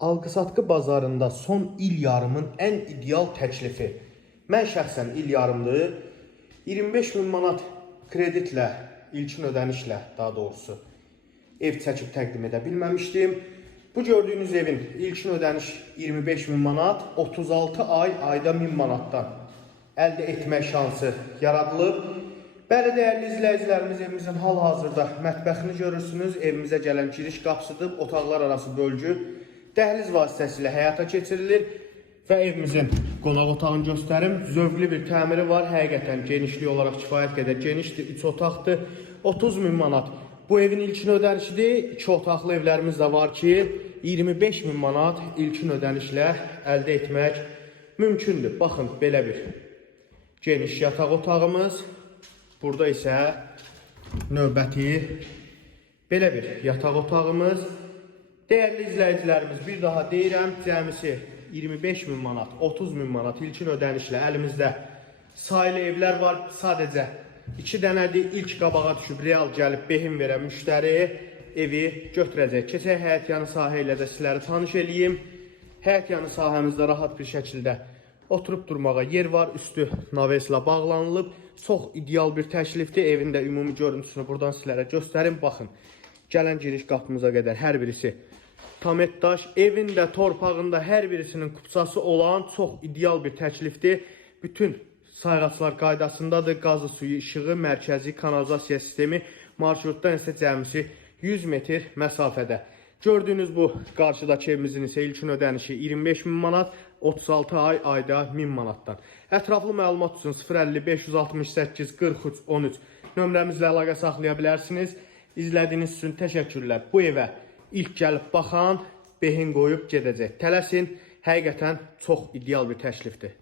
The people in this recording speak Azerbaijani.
Alqı-satqı bazarında son il yarımın ən ideal təklifi. Mən şəxsən il yarımlığı 25 min manat kreditlə, ilkin ödənişlə daha doğrusu ev çəkib təqdim edə bilməmişdim. Bu gördüyünüz evin ilkin ödəniş 25 min manat, 36 ayda 1000 manatdan əldə etmək şansı yaradılıb. Bəli, dəyərli izləyicilərimiz, evimizin hal-hazırda mətbəxini görürsünüz. Evimizə gələn giriş qapısıdır, otaqlar arası bölgü dəhliz vasitəsilə həyata keçirilir və evimizin qonaq otağını göstərim. Zövqlü bir təmiri var, həqiqətən genişlik olaraq kifayət qədər genişdir, 3 otaqdır, 30 min manat. Bu evin ilkin ödənişidir, 2 otaqlı evlərimiz də var ki, 25 min manat ilkin ödənişlə əldə etmək mümkündür. Baxın, belə bir geniş yataq otağımız. Burada isə növbəti belə bir yataq otağımız. Dəyərli izləyicilərimiz, bir daha deyirəm, cəmisi 25 min manat, 30 min manat ilkin ödənişlə əlimizdə sayılı evlər var. Sadəcə 2 dənədir. İlk qabağa düşüb real gəlib behin verən müştəri evi götürəcək. Keçək həyətyanı sahə ilə də sizləri tanış eləyim. Həyətyanı sahəmizdə rahat bir şəkildə oturub durmağa yer var. Üstü naveslə bağlanılıb. Çox ideal bir təklifdir. Evin də ümumi görüntüsünü buradan sizlərə göstərim. Baxın, gələn giriş qapımıza qədər hər birisi tametdaş. Evin də torpağında hər birisinin kupçası olan çox ideal bir təklifdir. Bütün sayğaclar qaydasındadır. Qazı, suyu, işığı, mərkəzi kanalizasiya sistemi marşrutdan isə cəmisi 100 metr məsafədə. Gördüyünüz bu qarşıdakı evimizin isə ilkin ödənişi 25 min manat, 36 ayda 1000 manatdan. Ətraflı məlumat üçün 050 568 43 13 nömrəmizlə əlaqə saxlaya bilərsiniz. İzlədiyiniz üçün təşəkkürlər. Bu evə ilk gəlib baxan behin qoyub gedəcək. Tələsin, həqiqətən çox ideal bir təklifdir.